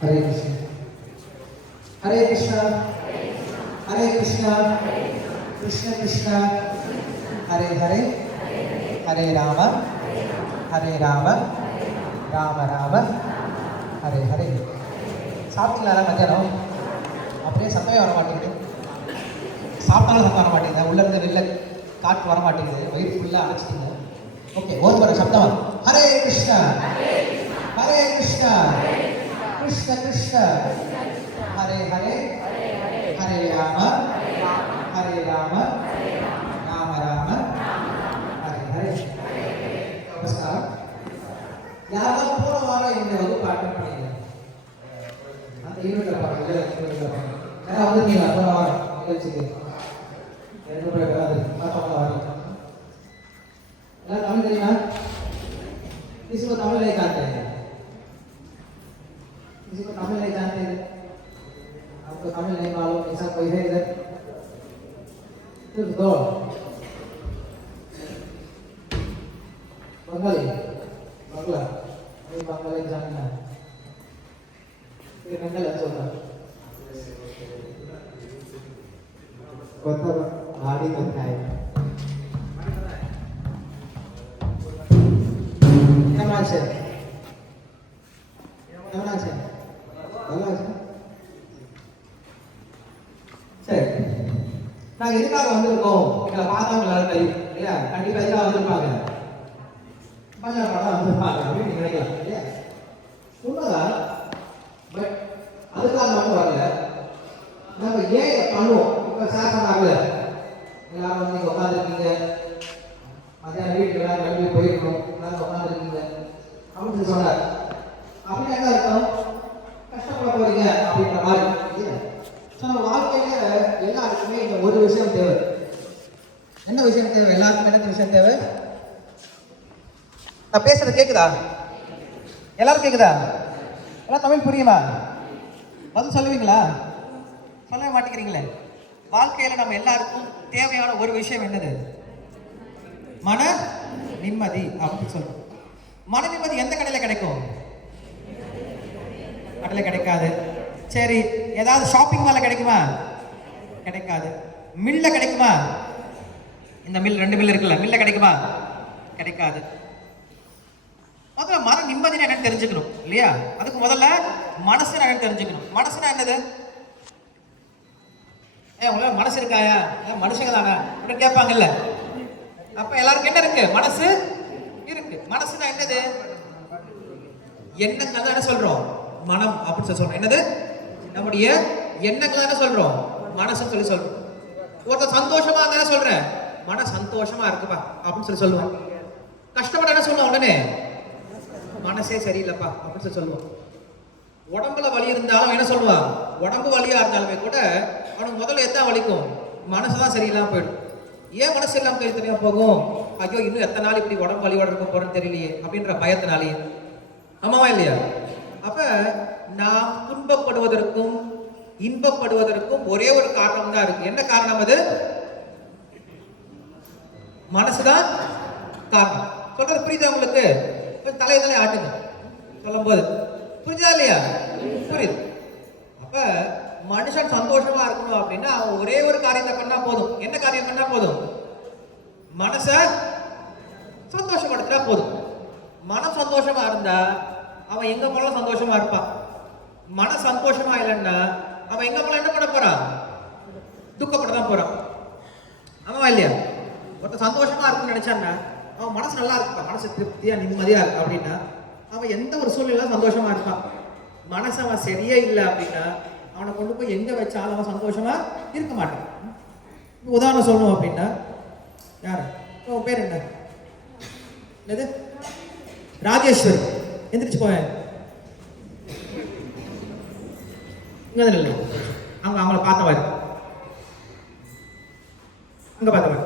ஹரே கிருஷ்ணா ஹரே கிருஷ்ணா ஹரே கிருஷ்ணா கிருஷ்ண கிருஷ்ணா ஹரே ஹரே ஹரே ராம ஹரே ராம ராம ராம ஹரே ஹரே. சாப்பிட்டீங்களா மத்தியானம்? அப்படியே சத்தமே வர மாட்டேங்குது. சாப்பிட்டாலும் சத்தம் வர மாட்டேங்குது. உள்ளேருந்து வெளில காற்று வர மாட்டேங்குது. வயிறு ஃபுல்லாக அடைச்சிட்டீங்க. ஓகே, ஒரு முறை சப்தம். ஹரே கிருஷ்ணா ஹரே கிருஷ்ணா கிருஷ்ண கிருஷ்ண ஹரே ஹரே ஹரே ராம ஹரே ராம ராம ராம ஹரே ஹரே. நமஸ்காரம். யாரெல்லாம் போன வாரம் இந்த வகுப்பு அட்டன் பண்ணீங்க? அந்த ஈவெண்ட்டில் பாருங்க. ஏன்னா வந்து நீங்கள் போன வாரம் நிகழ்ச்சிக்கு 2 பேர் வாரம் தமிழ் தெரியுமா? किसी को तमिल नहीं जानते हैं? किसी को तमिल नहीं जानते हैं? आपको तमिल नहीं मालूम? ऐसा कोई है इधर? सिर्फ 2 बंगाली बांग्ला ये बंगाली जानना ये बंगाली अच्छा होता कौन भारी होता है કેમ છે? કેમ છે? நல்லா છે. சரி, நாங்கள் எதுக்காக வந்திருக்கோம்? எங்களை பார்த்தவங்க எல்லாரும் தெரியும் இல்லையா? கண்டிப்பாக எதுக்காக வந்திருப்பாங்க? பஜனை பாடம் வந்திருப்பாங்க அப்படின்னு நீங்கள் நினைக்கலாம் இல்லையா? உண்மைதான். பட் அதுக்காக மட்டும் வரல. நம்ம ஏன் இதை பண்ணுவோம்? இப்போ சார் சொன்னாங்கல்ல, எல்லாரும் வந்து நீங்கள் உட்காந்துருக்கீங்க, மத்தியானம் வீட்டுக்கு எல்லாரும் கிளம்பி போயிருக்கணும், எல்லாரும் உட்காந்துருக்கீங்க அப்படின்னு சொன்னார். அப்படின்னு என்ன அர்த்தம்? கஷ்டப்பட போறீங்க அப்படின்ற மாதிரி இல்லையா? நம்ம வாழ்க்கையில எல்லாருக்குமே இந்த ஒரு விஷயம் தேவை. என்ன விஷயம் தேவை? எல்லாருக்குமே என்ன விஷயம் தேவை? நான் பேசுறது கேக்குதா? எல்லாரும் கேக்குதா? எல்லாம் தமிழ் புரியுமா? பதில் சொல்லுவீங்களா? சொல்லவே மாட்டேங்கிறீங்களே. வாழ்க்கையில நம்ம எல்லாருக்கும் தேவையான ஒரு விஷயம் என்னது? மன நிம்மதி அப்படின்னு சொல்றோம். மன நிம்மதி எந்த கடையில் கிடைக்கும்? கடையில் கிடைக்காது. சரி, ஏதாவது ஷாப்பிங் மால்ல கிடைக்குமா? கிடைக்காது. மில்ல கிடைக்குமா? இந்த மில் 2 மில் இருக்குல்ல, மில்ல கிடைக்குமா? கிடைக்காது. முதல்ல மன நிம்மதினா என்னன்னு தெரிஞ்சுக்கணும் இல்லையா? அதுக்கு முதல்ல மனசு என்னன்னு தெரிஞ்சுக்கணும். மனசுனா என்னது? உங்களுக்கு மனசு இருக்காயா? மனுஷங்க தானே அப்படின்னு கேட்பாங்கல்ல. அப்ப எல்லாருக்கும் என்ன இருக்கு? மனசு இருக்கு. மனசுனா என்னது? எண்ணங்கள் தான் என்ன சொல்றோம்? மனம் அப்படின்னு சொல்றோம். என்னது? நம்முடைய எண்ணங்கள் என்ன சொல்றோம்? மனசுன்னு சொல்லி சொல்றோம். ஒருத்தர் சந்தோஷமா இருந்தா சொல்றேன், மன சந்தோஷமா இருக்குப்பா அப்படின்னு சொல்லி சொல்லுவான். கஷ்டப்பட என்ன சொல்லுவான்? உடனே மனசே சரியில்லைப்பா அப்படின்னு சொல்லி சொல்லுவான். உடம்புல வலி இருந்தாலும் என்ன சொல்லுவான்? உடம்பு வலியா இருந்தாலுமே கூட அவனுக்கு முதல்ல எத்தனை வலிக்கும்? மனசுதான் சரியில்லாம போயிடும். ஏன் மனசு இல்லாம தெரியா போகும்? ஐயோ, இன்னும் எத்தனை நாள் இப்படி உடம்பு வலியோட இருக்க போறேன்னு தெரியலையே அப்படின்ற பயத்தினாலேயே. ஆமாவா இல்லையா? அப்ப நாம் துன்பப்படுவதற்கும் இன்பப்படுவதற்கும் ஒரே ஒரு காரணம் தான் இருக்கு. என்ன காரணம் அது? மனசுதான் காரணம். சொல்றது புரியுதா உங்களுக்கு? தலையை ஆட்டுங்க சொல்லும் போது. புரியுதா இல்லையா? புரியுது. அப்ப மனுஷன் சந்தோஷமா இருக்கணும் அப்படின்னா அவன் ஒரே ஒரு காரியத்தை பண்ணா போதும். என்ன காரியம் பண்ணா போதும்? மனச சந்தோஷப்படுத்தினா போதும். மனம் சந்தோஷமா இருந்தா அவன் எங்க போனாலும் சந்தோஷமா இருப்பான். மன சந்தோஷமா இல்லைன்னா அவன் எங்க போனாலும் என்ன பண்ண போறான்? துக்கப்படதான் போறான். ஆமாவா இல்லையா? ஒருத்தர் சந்தோஷமா இருக்குன்னு நினைச்சான்னா அவன் மனசு நல்லா இருப்பான், மனசு திருப்தியா நிம்மதியா இருக்கு அப்படின்னா அவன் எந்த ஒரு சூழ்நிலை சந்தோஷமா இருப்பான். மனசு அவன் சரியே இல்லை அப்படின்னா அவனை கொண்டு போய் எங்க வச்சாலும் அவன் சந்தோஷமா இருக்க மாட்டான். உதாரணம் சொல்லணும் அப்படின்னா, யாரு உன் பேர் என்ன? என்னது? ராஜேஸ்வரி. எந்திரிச்சு போவேன். இல்லை அவங்கள பார்த்தவாரு, அங்க பார்த்தவாரு.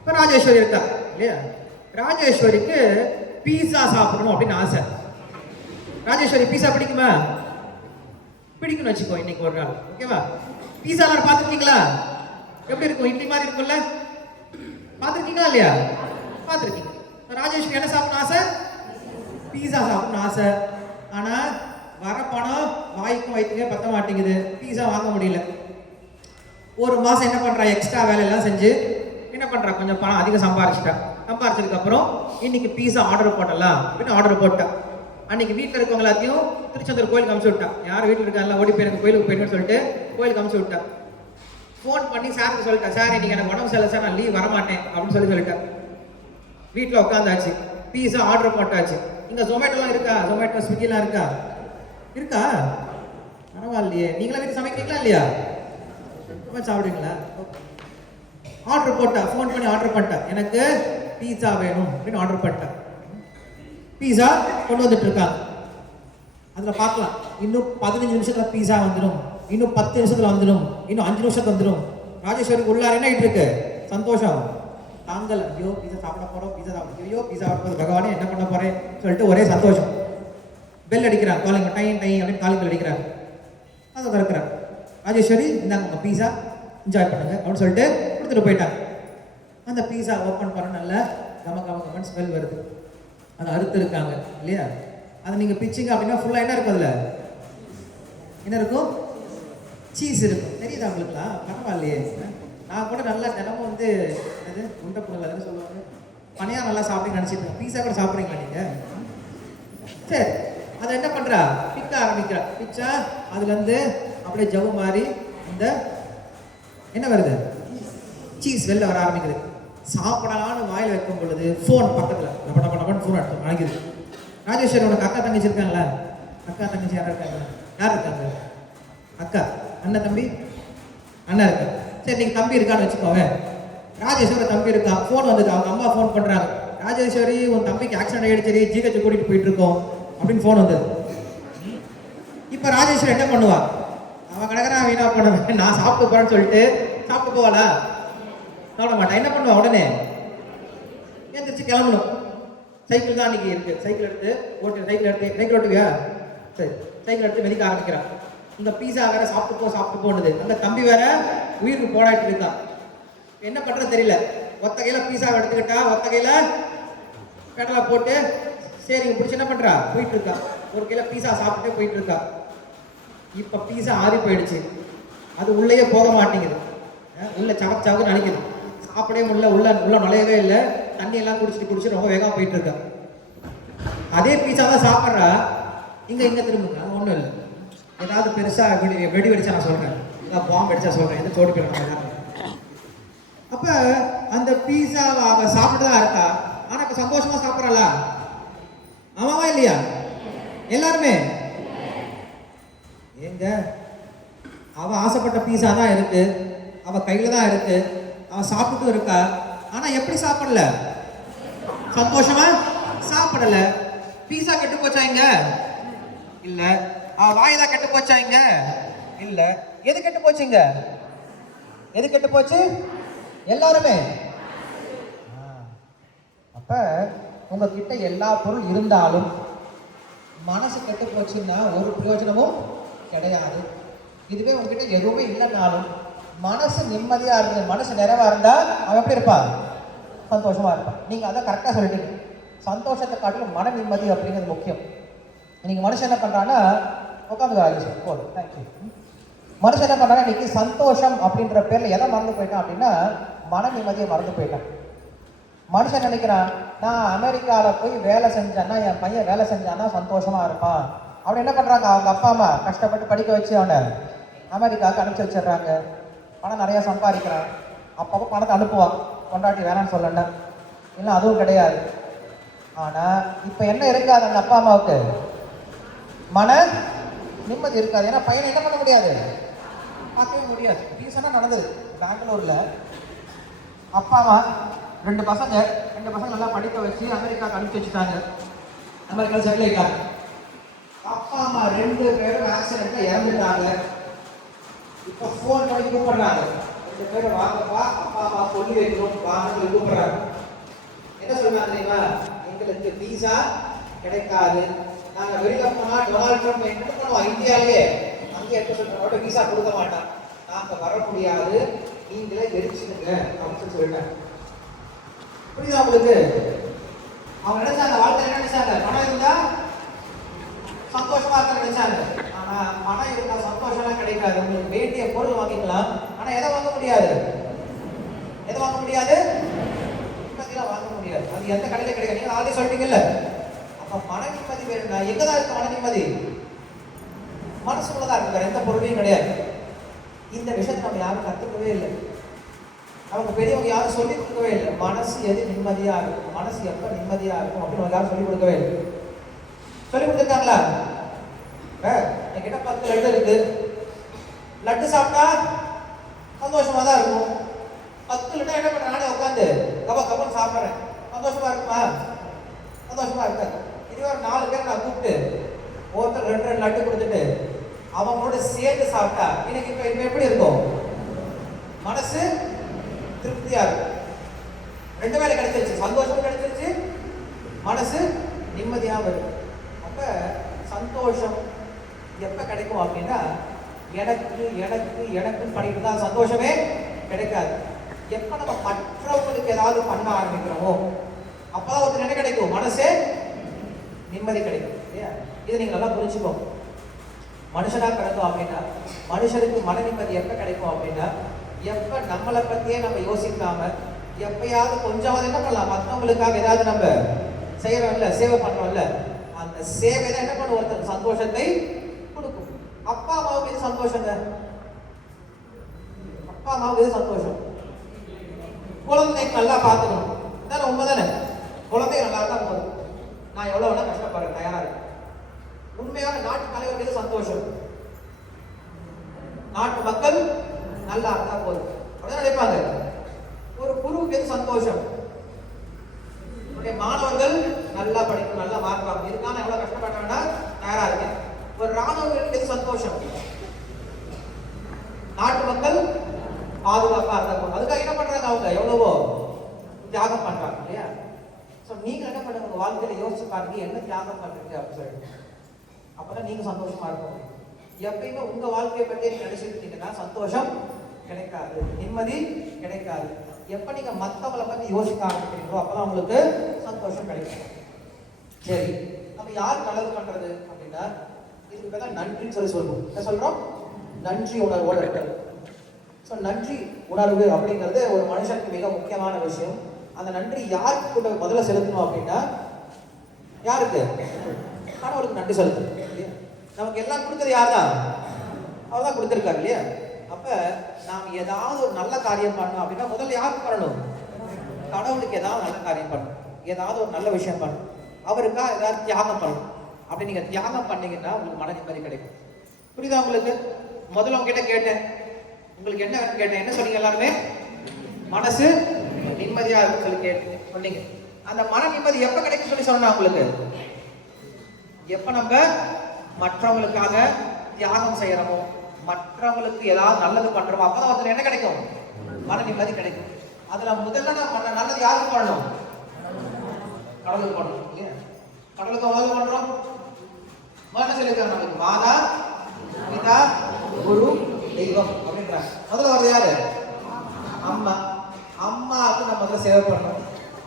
இப்ப ராஜேஸ்வரி இருக்கா இல்லையா? ராஜேஸ்வரிக்கு பீஸா சாப்பிடணும் அப்படின்னு ஆசை. ராஜேஸ்வரி பீஸா பிடிக்குமா? பிடிக்கும்னு வச்சுக்கோ இன்னைக்கு ஒரு நாள். ஓகேவா? பீஸா எல்லாரும் பார்த்துருக்கீங்களா? எப்படி இருக்கும்? இட்லி மாதிரி இருக்கும்ல? பார்த்துருக்கீங்களா இல்லையா? பார்த்துருக்கீங்க. ராஜேஸ்வரி என்ன சாப்பிடணும் ஆசை? பீஸா சாப்பிடணும் ஆசை. ஆனா வர பணம் வாய்க்கும் வயிற்றுக்கே பத்த மாட்டேங்குது, பீஸா வாங்க முடியல. ஒரு மாசம் என்ன பண்றா, எக்ஸ்ட்ரா வேலையெல்லாம் செஞ்சு என்ன பண்றா, கொஞ்சம் பணம் அதிகம் சம்பாரிச்சிட்டா. சம்பாரிச்சதுக்கு அப்புறம் இன்னைக்கு பீஸா ஆர்டர் போட்டலாம் அப்படின்னு ஆர்டர் போட்டா. அன்னைக்கு வீட்டில் இருக்கவங்க எல்லாத்தையும் திருச்செந்தூர் கோயிலுக்கு அனுப்பிச்சு விட்டா. யார் வீட்டில் இருக்காங்களா ஓடி போய் எனக்கு கோயிலுக்கு போயிட்டு சொல்லிட்டு கோயிலுக்கு அனுப்பிச்சு விட்டா. ஃபோன் பண்ணி சாருக்கு சொல்லிட்டா, சார் இன்னைக்கு எனக்கு உடம்பு சரியில்லை சார், நான் லீவ் வரமாட்டேன் அப்படின்னு சொல்லிட்டேன். வீட்டில் உட்காந்தாச்சு, பீஸா ஆர்டர் போட்டாச்சு. இங்கே ஜொமேட்டோலாம் இருக்கா, ஜொமேட்டோ ஸ்விக்கிலாம் இருக்கா? இருக்கா? பரவாயில்லையே. நீங்களா வீட்டு சமைக்கிறீங்களா இல்லையா? சாப்பிடுவீங்களா? ஆர்டர் போட்டா, ஃபோன் பண்ணி ஆர்டர் பண்ணிட்டா, எனக்கு பீஸா வேணும் அப்படின்னு ஆர்டர் பண்ணிட்டா. பீஸா கொண்டு வந்துட்டு இருக்காங்க. அதில் பார்க்கலாம், இன்னும் 15 நிமிஷத்துல பீஸா வந்துடும், இன்னும் 10 நிமிஷத்துல வந்துடும், இன்னும் 5 நிமிஷத்துக்கு வந்துடும். ராஜேஸ்வரிக்கு உள்ளார என்ன ஆயிட்டு இருக்கு? சந்தோஷம் தாங்கல். ஐயோ பீஸா சாப்பிட போறோம், பீஸா சாப்பிட, ஐயோ பீஸா சாப்பிடுறது பகவானே என்ன பண்ண போறேன் சொல்லிட்டு ஒரே சந்தோஷம். பெல் அடிக்கிறாங்க, காலிங் டைம் டைம் அப்படின்னு காலிங் பெல் அடிக்கிறாங்க. அதை திறக்கிறாங்க. ராஜேஸ்வரி இந்தாங்க உங்க பீஸா, என்ஜாய் பண்ணுங்க அப்படின்னு சொல்லிட்டு கொடுத்துட்டு போயிட்டாங்க. அந்த பீஸா ஓப்பன் பண்ண நல்ல கம கம கமன் ஸ்மெல் வருது. அதை அறுத்து இருக்காங்க இல்லையா? அதை நீங்க பிச்சிங்க அப்படின்னா ஃபுல்லா என்ன இருக்கும்? அதுல என்ன இருக்கும்? சீஸ் இருக்கும். தெரியுதா உங்களுக்குலாம்? பரவாயில்லையே. நான் கூட நல்லா தினமும் வந்து என்னது உண்டை புடலை சொல்லுவாங்க, பனையா நல்லா சாப்பிடுங்க நினைச்சிட்டு, பீஸா கூட சாப்பிட்றீங்களா நீங்க? சரி, அதை என்ன பண்றா, பிக்க ஆரம்பிக்கிறா. பிச்சா அதுல இருந்து அப்படியே ஜவு மாதிரி இந்த என்ன வருது, சீஸ் வெளில வர ஆரம்பிக்குது. சாப்பிடலான்னு வாயில் வைக்கும் பொழுது ஃபோன் பக்கத்துல டபடபடபன்னு ஃபோன் எடுத்து அழைக்குது. ராஜேஸ்வரி உனக்கு அக்கா தங்கச்சி இருக்காங்களா? அக்கா தங்கச்சி யாரும் இருக்காங்க? யார் இருக்காங்க? அக்கா, அண்ணன் தம்பி, அண்ணா இருக்கா. சரி, நீங்க தம்பி இருக்கான்னு வச்சுக்கோங்க. ராஜேஸ்வரி தம்பி இருக்கா, ஃபோன் வந்தது, அவங்க அம்மா ஃபோன் பண்றாங்க, ராஜேஸ்வரி உன் தம்பிக்கு ஆக்சிடென்ட் ஆயிடுச்சு, ஜிஹெச் கூட்டிட்டு போயிட்டு இருக்கோம் அப்படின்னு ஃபோன் வந்தது. இப்ப ராஜேஸ்வரி என்ன பண்ணுவா? அவன் கிடக்குறான் வீணா போனவன், நான் சாப்பிட்டு போறேன்னு சொல்லிட்டு சாப்பிட்டு போவாளா? சாப்பிட மாட்டான். என்ன பண்ணுவா? உடனே ஏந்திரிச்சு கிளம்பணும். சைக்கிள் தான் அன்னைக்கு இருக்கு, சைக்கிள் எடுத்து ஓட்டு, சைக்கிள் ஓட்டுவியா? சரி, சைக்கிள் எடுத்து மெதிக்க ஆரம்பிக்கிறான். இந்த பீஸா வேற சாப்பிட்டு போனது, அந்த தம்பி வேற உயிருக்கு போராட்டு இருக்கான். என்ன பண்றது தெரியல. ஒத்த கையில பீஸா எடுத்துக்கிட்டா, ஒத்த கையில பெடலை போட்டு சரி பிடிச்சி என்ன பண்றா, போயிட்டு இருக்கா. ஒரு கையில பீஸா சாப்பிட்டே போயிட்டு இருக்கா. இப்ப பீஸா ஆறி போயிடுச்சு, அது உள்ளேயே போக மாட்டேங்குது, உள்ள சவச்சாவுக்கு நினைக்குது, சாப்பிடவே முடியல, உள்ள நுழையவே இல்லை, தண்ணி எல்லாம் குடிச்சிட்டு ரொம்ப வேகமா போயிட்டு இருக்கா. அதே பீஸா தான் சாப்பிட்றா. இங்க திரும்புங்க, ஒன்றும் இல்லை. ஏதாவது பெருசா வெடி வெடிச்சா நான் சொல்றேன், ஏதாவது பாம்பு வெடிச்சா சொல்றேன், எது தோடி போயிடும். அப்ப அந்த பீஸா அவ சாப்பிட்டுதான் இருக்கா. ஆனா இப்ப சந்தோஷமா சாப்பிடறா. ஆமாவா இல்லையா? எல்லாருமே எங்க அவ ஆசைப்பட்ட பீஸா தான் இருக்கு, அவ கையில தான் இருக்கு, அவ சாப்பிட்டு இருக்கா. ஆனா எப்படி சாப்பிடல? சந்தோஷமா சாப்பிடல. பீஸா கெட்டு போச்சா இங்க? இல்ல. அவ வாய்தான் கெட்டு போச்சா இங்க? இல்ல. எது கெட்டு போச்சுங்க? எது கெட்டு போச்சு? எல்லாருமே. அப்ப உங்ககிட்ட எல்லா பொருள் இருந்தாலும் மனசு கெட்டு போச்சுன்னா ஒரு பிரயோஜனமும் கிடையாது. இதுவே உங்ககிட்ட எதுவுமே இல்லைனாலும் மனசு நிம்மதியா இருந்து, மனசு நிறைவா இருந்தா அவன் எப்படி இருப்பான்? சந்தோஷமா இருப்பான். நீங்க அதை கரெக்டா சொல்லிட்டீங்க. சந்தோஷத்தை காட்டிலும் மன நிம்மதி அப்படிங்கிறது முக்கியம். நீங்க மனுஷன் என்ன பண்றான்னா உட்காந்து போதும், தேங்க்யூ. மனுஷன் என்ன பண்றாங்க, இன்னைக்கு சந்தோஷம் அப்படின்ற பேர்ல எதை மறந்து போயிட்டான் அப்படின்னா மன நிம்மதியை மறந்து போயிட்டான். மனுஷன் நினைக்கிறான், நான் அமெரிக்கால போய் வேலை செஞ்சேன்னா, என் பையன் வேலை செஞ்சான்னா சந்தோஷமா இருப்பான். அவன் என்ன பண்றாங்க, அவங்க அப்பா அம்மா கஷ்டப்பட்டு படிக்க வச்சு அவனை அமெரிக்காவுக்கு அனுப்பிச்சு வச்சிடுறாங்க. பணம் நிறைய சம்பாதிக்கிறான், அப்பப்போ பணத்தை அனுப்புவான், கொண்டாட்டி வேணான்னு சொல்லல, இல்லை அதுவும் கிடையாது. ஆனா இப்ப என்ன இருக்காது அந்த அப்பா அம்மாவுக்கு? மன நிம்மதி இருக்காது. ஏன்னா பையனை என்ன பண்ண முடியாது, பார்க்கவே முடியாது. ரீசனா நடந்தது பெங்களூர்ல. அப்பா அம்மா ரெண்டு பசங்க நல்லா படிக்க வச்சு அமெரிக்காவுக்கு அனுப்பிச்சு வச்சுட்டாங்க. அமெரிக்காவில் செட்டில் ஆயிட்டாங்க. அப்பா அம்மா 2 பேரும் ஆக்சிடென்ட்ல இறந்துட்டாங்க. இப்ப போன் பண்ணி கூப்பிடுறாங்க, 2 பேரும் வாங்கப்பா, அப்பா அம்மா சொல்லி வைக்கணும் வாங்க சொல்லி கூப்பிடுறாங்க. என்ன சொல்றாங்க தெரியுமா? எங்களுக்கு வீசா கிடைக்காது, நாங்க வெளியில போனா டொனால்ட் ட்ரம்ப் என்ன பண்ணுவோம், இந்தியாவிலே அங்கே இருக்க சொல்ற வீசா கொடுக்க மாட்டான், நாங்க வர முடியாது, நீங்களே வெறிச்சுடுங்க அப்படின்னு சொல்லிட்டாங்க. புரியுதா உங்களுக்கு? அவங்க நினைச்சாங்க வாழ்க்கை என்ன நினைச்சாங்க, பணம் இருந்தா சந்தோஷம் நினைச்சாங்க, ஆனா பணம் இருந்தா சந்தோஷம்லாம் கிடைக்காது. உங்களுக்கு வேண்டிய பொருள் வாங்கிக்கலாம், ஆனா எதை வாங்க முடியாது? எதை வாங்க முடியாது? நிம்மதியெல்லாம் வாங்க முடியாது. அது எந்த கடையில கிடைக்காது. நீங்க ஆல்ரெடி சொல்லிட்டீங்கல்ல. அப்ப மன நிம்மதி வேணும்னா எங்கதான் இருக்கு மன நிம்மதி? மனசுக்குள்ளதான் இருக்கு, வேற எந்த பொருளையும் கிடையாது. இந்த விஷயத்தை நம்ம யாரும் கத்துக்கவே இல்லை. அவங்க பெரியவங்க யாரும் சொல்லி கொடுக்கவே இல்லை. மனசு எது நிம்மதியா இருக்கும், மனசு எப்ப நிம்மதியா இருக்கும் அப்படின்னு யாரும் சொல்லிக் கொடுக்கவே இல்லை. சொல்லி கொடுத்துருக்காங்களா? என்கிட்ட 10 லட்டு இருக்கு, லட்டு சாப்பிட்டா சந்தோஷமா தான் இருக்கும். 10 லட்டு என்ன பண்றேன், நானே உட்காந்து கபன்னு சாப்பிட்றேன், சந்தோஷமா இருக்குமா? சந்தோஷமா இருக்காது. இதுவே ஒரு 4 பேர் நான் கூப்பிட்டு ஒருத்தர் 2 லட்டு கொடுத்துட்டு அவங்களோட சேர்ந்து சாப்பிட்டா எனக்கு இப்ப எப்படி இருக்கும்? மனசு திருப்தியா இருக்கும். 2 வேலை கிடைச்சிருச்சு, சந்தோஷமும் கிடைச்சிருச்சு, மனசு நிம்மதியாக இருக்கும். அப்ப சந்தோஷம் எப்ப கிடைக்கும் அப்படின்னா எனக்கு எனக்கு எனக்குன்னு பண்ணிட்டு தான் சந்தோஷமே கிடைக்காது. எப்ப நம்ம மற்றவங்களுக்கு ஏதாவது பண்ண ஆரம்பிக்கிறோமோ அப்பதான் ஒருத்தர் என்ன கிடைக்கும்? மனசே நிம்மதி கிடைக்கும். இல்லையா? இதை நீங்க நல்லா புரிஞ்சுக்கோங்க. மனுஷனா பிறந்தோம் அப்படின்னா மனுஷனுக்கு மன நிம்மதி எப்ப கிடைக்கும் அப்படின்னா எப்ப நம்மளை பத்தியே நம்ம யோசிக்காம எப்பயாவது கொஞ்சமாவது என்ன பண்ணலாம், மற்றவங்களுக்காக ஏதாவது நம்ம செய்யறோம்ல, சேவை பண்றோம்ல, அந்த சேவை தான் என்ன பண்ணும், ஒருத்தர் சந்தோஷத்தை கொடுக்கும். அப்பா அம்மாவுக்கு இது சந்தோஷங்க. அப்பா அம்மாவுக்கு இது சந்தோஷம். குழந்தைக்கு நல்லா பார்த்துக்கணும், தானே? உண்மைதானே? குழந்தை நல்லா இருந்தா போதும், நான் எவ்வளவு வேணா கஷ்டப்படுறேன், தயாரா இருக்கு. உண்மையான நாட்டு தலைவர் மீது சந்தோஷம். நாட்டு மக்கள் நல்லா இருந்தா போதும் அப்படிதான் நினைப்பாங்க. ஒரு குருவுக்கு எது சந்தோஷம்? மாணவர்கள் நல்லா படிக்கணும், நல்லா மார்க் வாங்கணும், இதுக்கான எவ்வளவு கஷ்டப்பட்டாங்கன்னா தயாரா இருக்கேன். ஒரு ராணுவர்களுக்கு எது சந்தோஷம்? நாட்டு மக்கள் பாதுகாப்பா இருந்தா போதும். அதுக்காக என்ன பண்றாங்க, அவங்க எவ்வளவோ தியாகம் பண்றாங்க. இல்லையா? சோ நீங்க என்ன பண்ணுங்க, உங்க வாழ்க்கையில யோசிச்சு பாருங்க, என்ன தியாகம் பண்றீங்க அப்படின்னு சொல்லிட்டு. அப்பதான் நீங்க சந்தோஷமா இருக்கும். எப்பயுமே உங்க வாழ்க்கையை பற்றி நீங்க நினைச்சிட்டு இருந்தீங்கன்னா சந்தோஷம் கிடைக்காது, நிம்மதி கிடைக்காது. எப்ப நீங்க மத்தவங்களை பத்தி யோசிக்க ஆரம்பிக்கிறீங்களோ அப்பதான் உங்களுக்கு சந்தோஷம் கிடைக்கும். சரி, நம்ம யார் நல்லது பண்றது அப்படின்னா இதுக்கு பேர் நன்றின்னு சொல்லுவோம். என்ன சொல்றோம்? நன்றி உணர்வோடு இருக்கிறது. ஸோ நன்றி உணர்வு அப்படிங்கிறது ஒரு மனுஷனுக்கு மிக முக்கியமான விஷயம். அந்த நன்றி யாருக்கு கூட முதல்ல செலுத்தணும் அப்படின்னா யாருக்கு? கடவுளுக்கு நன்றி செலுத்தணும். இல்லையா? நமக்கு எல்லாம் கொடுத்தது யார் தான்? அவர் தான் கொடுத்துருக்காரு. இல்லையா? அப்ப நாம் ஏதாவது ஒரு நல்ல காரியம் பண்ணணும் அப்படின்னா முதல்ல யாருக்கு பண்ணணும்? கடவுளுக்கு ஏதாவது நல்ல காரியம் பண்ணணும், ஏதாவது ஒரு நல்ல விஷயம் பண்ணணும், அவருக்காக ஏதாவது தியாகம் பண்ணணும். அப்படி நீங்க தியாகம் பண்ணீங்கன்னா உங்களுக்கு மன நிம்மதி கிடைக்கும். புரியுதா உங்களுக்கு? முதல்ல உங்ககிட்ட கேட்டேன், உங்களுக்கு என்ன வேணும் கேட்டேன், என்ன சொன்னீங்க? எல்லாருமே மனசு நிம்மதியா இருக்குன்னு சொல்லி சொன்னீங்க. அந்த மன நிம்மதி எப்ப கிடைக்கும் சொல்லி சொன்னா உங்களுக்கு? எப்ப நம்ம மற்றவங்களுக்காக தியாகம் செய்யறோமோ, மற்றவங்களுக்கு ஏதாவது நல்லது பண்றோமோ, அப்பதான் ஒருத்தர் என்ன கிடைக்கும்? மன நிம்மதி கிடைக்கும். அதுல முதல்ல நான் பண்ண நல்லது யாருக்கு பண்ணணும்? கடவுளுக்கு பண்ணணும். இல்லையா? கடவுளுக்கு முதல்ல பண்றோம். முதல்ல சொல்லியிருக்காங்க நமக்கு மாதா பிதா குரு தெய்வம் அப்படின்றாங்க. முதல்ல வருது யாரு? அம்மா. அம்மாவுக்கு நம்ம முதல்ல சேவை பண்ணணும்.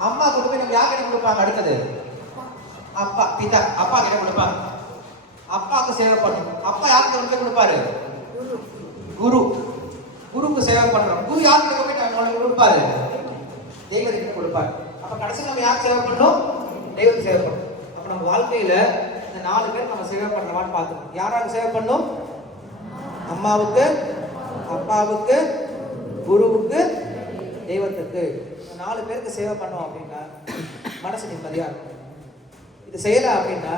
அம்மா கொண்டு போய் நம்ம யார்கிட்ட கொடுப்பாங்க? அடுத்தது அப்பா, பிதா, அப்பா கிட்ட கொடுப்பாங்க. அப்பாவுக்கு சேவை பண்ணணும். அப்பா யாருக்கு கொண்டு போய் கொடுப்பாரு? குரு. குருக்கு சேவை பண்றோம். குரு யாருக்கு போய் கொடுப்பாரு? தெய்வத்துக்கு கொடுப்பாரு. அப்ப கடைசி நம்ம யாருக்கு சேவை பண்ணணும்? தெய்வத்துக்கு சேவை பண்ணணும். அப்ப நம்ம வாழ்க்கையில இந்த 4 பேர் நம்ம சேவை பண்றவான்னு பார்க்கணும். யாராருக்கு சேவை பண்ணணும்? அம்மாவுக்கு, அப்பாவுக்கு, குருவுக்கு, தெய்வத்துக்கு. 4 பேருக்கு சேவை பண்ணோம் அப்படின்னா மனசு நிம்மதியா இருக்கும். இது செய்யல அப்படின்னா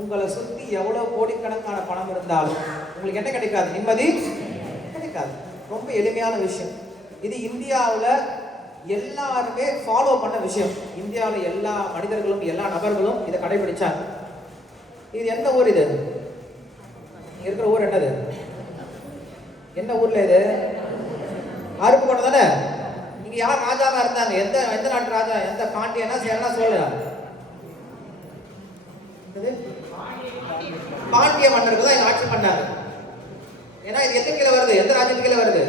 உங்களை சுற்றி எவ்வளவு கோடிக்கணக்கான பணம் இருந்தாலும் உங்களுக்கு என்ன கிடைக்காது? நிம்மதி கிடைக்காது. ரொம்ப எளிமையான விஷயம் இது. இந்தியாவில் எல்லாருமே ஃபாலோ பண்ண விஷயம். இந்தியாவில் எல்லா மனிதர்களும் எல்லா நபர்களும் இதை கடைபிடிச்சாங்க. இது எந்த ஊர்? இது நீங்க இருக்கிற ஊர் என்னது? என்ன ஊர்ல இது? அருப்புக்கோட்டை தானே? நீங்க யார் ராஜாவா இருந்தாங்க? எந்த நாட்டு ராஜா? எந்த பாண்டியனா சேரனா சோழனா? பாண்டிய மன்னர்கள் தான் ஆட்சி பண்ணாங்க. ஏன்னா இது எந்த கீழே வருது? எந்த ராஜ்யத்து கீழே வருது?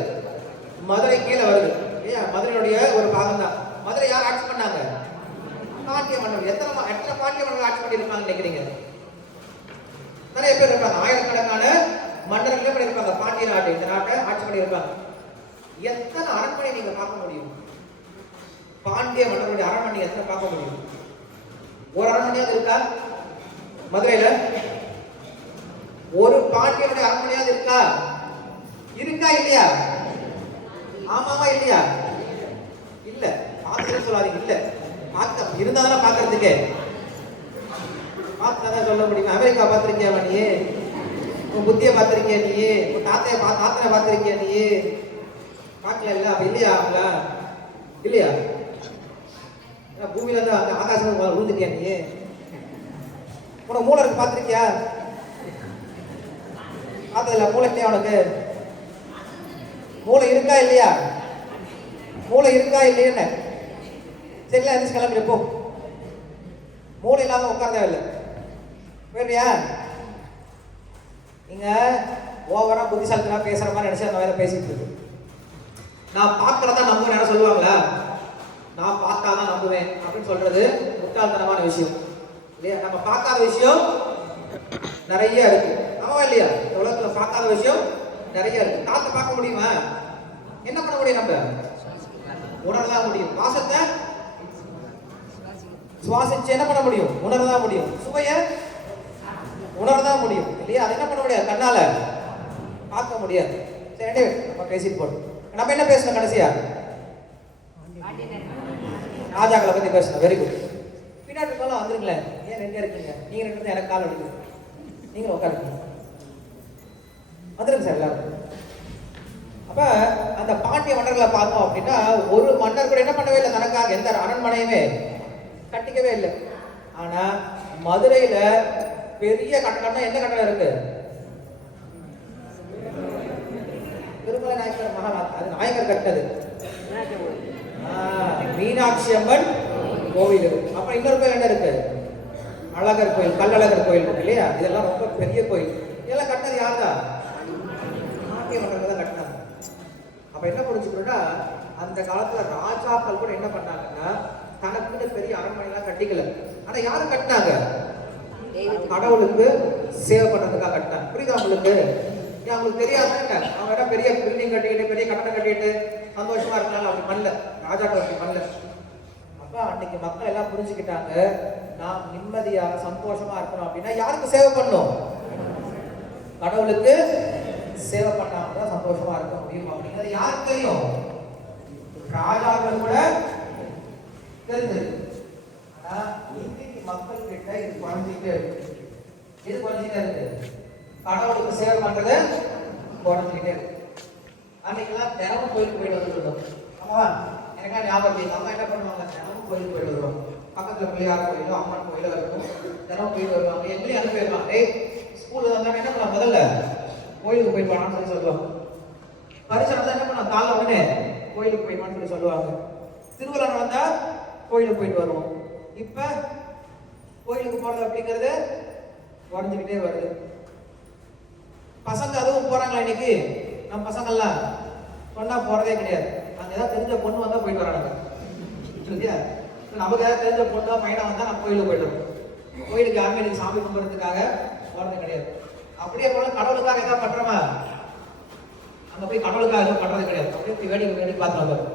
மதுரை கீழே வருது. ஏன்? மதுரையுடைய ஒரு பாகம் தான். மதுரை யார் ஆட்சி பண்ணாங்க? பாண்டிய மன்னர்கள். எத்தனை பாண்டிய மன்னர்கள் ஆட்சி பண்ணி இருப்பாங்க நினைக்கிறீங்க? நிறைய பேர் இருக்காங்க. காமிப்பாங்க. எத்தனை அரண்மனை நீங்க பார்க்க முடியும்? பாண்டிய மன்னருடைய அரண்மனை எத்தனை பார்க்க முடியும்? ஒரு அரண்மனையாவது இருக்கா மதுரையில? ஒரு பாண்டியனுடைய அரண்மனையாவது இருக்கா? இருக்கா இல்லையா? ஆமாவா இல்லையா? இல்ல. பார்த்து சொல்லாதீங்க. இல்ல, பார்க்க இருந்தாதானே பார்க்கறதுக்கு. பார்த்தாதான் சொல்ல முடியும். அமெரிக்கா பார்த்திருக்கியா நீ? உன் புத்திய பார்த்திருக்கியா நீ? உன் தாத்தனை பார்த்திருக்கியா நீ? பார்க்கல இல்ல? அப்ப இல்லையா? இல்லையா? பூமியில இருந்து அந்த ஆகாசம் விழுந்துட்டியா நீ? உனக்கு மூளை இருக்கு, பார்த்திருக்கியா? பார்த்ததில்ல. மூளை இல்லையா உனக்கு? மூளை இருக்கா இல்லையா? மூளை இருக்கா இல்லையா? சரிங்களா? எந்திரிச்சு கிளம்பி போ. மூளை இல்லாம உட்கார தேவையில்லை. போயிடுறியா? நீங்க ஓவரா புத்திசாலித்தனா பேசுற மாதிரி நினைச்சு அந்த வேலை பேசிட்டு இருக்கு. நான் பார்க்கறதா நம்புவேன் என்ன சொல்லுவாங்களா? நான் பார்த்தாதான் நம்புவேன் அப்படின்னு சொல்றது முட்டாள்தனமான விஷயம் இல்லையா? நம்ம பார்க்காத விஷயம் நிறைய இருக்கு. ஆமாவா இல்லையா? இந்த உலகத்துல பார்க்காத விஷயம் நிறைய இருக்கு. காத்த பார்க்க முடியுமா? என்ன பண்ண முடியும்? நம்ம உணரலாம் முடியும். வாசத்தை சுவாசிச்சு என்ன பண்ண முடியும்? உணரதான் முடியும். சுவைய உணரதான் முடியும் இல்லையா? அது என்ன பண்ண முடியாது, கண்ணால பார்க்க முடியாது. சரி, நம்ம பேசிட்டு போறோம். நம்ம என்ன பேசணும் கடைசியா? ராஜாக்களை பத்தி பேசணும். Very good. பின்னாடி இருக்கலாம் வந்துருங்களேன். ஏன் ரெண்டே இருக்கீங்க? நீங்க ரெண்டு பேரும் எனக்கு கால் அடிக்குது. நீங்க உட்காருங்க. வந்துருங்க சார் எல்லாரும். அப்ப அந்த பாண்டிய மன்னர்களை பார்த்தோம் அப்படின்னா ஒரு மன்னர் கூட என்ன பண்ணவே இல்லை, தனக்காக எந்த அரண்மனையுமே கட்டிக்கவே இல்லை. ஆனா மதுரையில பெரிய கட்டடம்னா என்ன கட்டடம் இருக்கு? திருமலை நாயக்கர் மகாநாத், அது நாயக்கர் கட்டினது. மீனாட்சி அம்மன் கோவில் இருக்கு. அப்புறம் இன்னொரு கோயில் என்ன இருக்கு? அழகர் கோயில், கல்லழகர் கோயில் இருக்கு இல்லையா? இதெல்லாம் ரொம்ப பெரிய கோயில். இதெல்லாம் கட்டினது யாருதான்? பாண்டிய மன்னர்கள் தான் கட்டினாங்க. அப்ப என்ன புரிஞ்சுக்கணும்னா அந்த காலத்துல ராஜாக்கள் கூட என்ன பண்ணாங்கன்னா தனக்குன்னு பெரிய அரண்மனைலாம் கட்டிக்கல. ஆனா யாரு கட்டினாங்க? கடவுளுக்கு சேவை பண்றதுக்காக கட்டினாங்க. புரியுதா உங்களுக்கு? ஏன் உங்களுக்கு தெரியாதுன்னு அவங்க என்ன பெரிய பில்டிங் கட்டிக்கிட்டு பெரிய கட்டடம் கட்டிட்டு சந்தோஷமா இருக்காங்க? அப்படி பண்ணல. ராஜாக்கள் அப்படி பண்ணல. அப்ப அன்னைக்கு மக்கள் எல்லாம் புரிஞ்சுக்கிட்டாங்க, நாம் நிம்மதியா சந்தோஷமா இருக்கணும் அப்படின்னா யாருக்கு சேவை பண்ணணும்? கடவுளுக்கு சேவை பண்ணாமதான் சந்தோஷமா இருக்க முடியும் அப்படிங்கிறது யாருக்கு தெரியும்? ராஜாக்கள் கூட தெரிஞ்சது. ஆனா இன்னைக்கு மக்கள் கிட்ட இது குறைஞ்சிட்டே இருக்கு. இது குறைஞ்சிட்டே இருக்கு. கடவுளுக்கு சேவை பண்றது குறைஞ்சிட்டே இருக்கு. அன்னைக்கெல்லாம் தினமும் கோயிலுக்கு போயிட்டு வந்துருந்தோம். ஆமா, எனக்கு ஞாபகம் எங்க அம்மா என்ன பண்ணுவாங்க, தினமும் கோயிலுக்கு போயிட்டு வருவாங்க. பக்கத்துல பிள்ளையார் கோயிலோ அம்மன் கோயிலோ இருக்கும், தினமும் போயிட்டு வருவாங்க. எங்களையும் அனுப்பிடுவாங்க. ஸ்கூல்ல வந்தாங்க என்ன பண்ண முதல்ல கோயிலுக்கு போய் போனான்னு சொல்லுவாங்க. பரிசு வந்தா என்ன பண்ண காலைல உடனே கோயிலுக்கு போயிடுவான்னு சொல்லி சொல்லுவாங்க. திருவிழா வந்தா கோயிலுக்கு போயிட்டு வருவோம். இப்ப கோயிலுக்கு போறது அப்படிங்கிறது குறைஞ்சுக்கிட்டே வருது. பசங்க அதுவும் போறாங்களா இன்னைக்கு? நம்ம பசங்கள்லாம் சொன்னா போறதே கிடையாது. அங்க ஏதாவது தெரிஞ்ச பொண்ணு வந்தா போயிட்டு வராங்க இல்லையா? நமக்கு ஏதாவது தெரிஞ்ச பொண்ணு பையனை வந்தா நம்ம கோயிலுக்கு போயிடுவோம். கோயிலுக்கு யாருமே இன்னைக்கு சாமி கும்பிட்றதுக்காக போறது கிடையாது. அப்படியே போல கடவுளுக்காக ஏதாவது பண்றோமா? அங்க போய் கடவுளுக்காக எதுவும் பண்றது கிடையாது. அப்படியே வேடிக்கை பார்த்து வந்தோம்.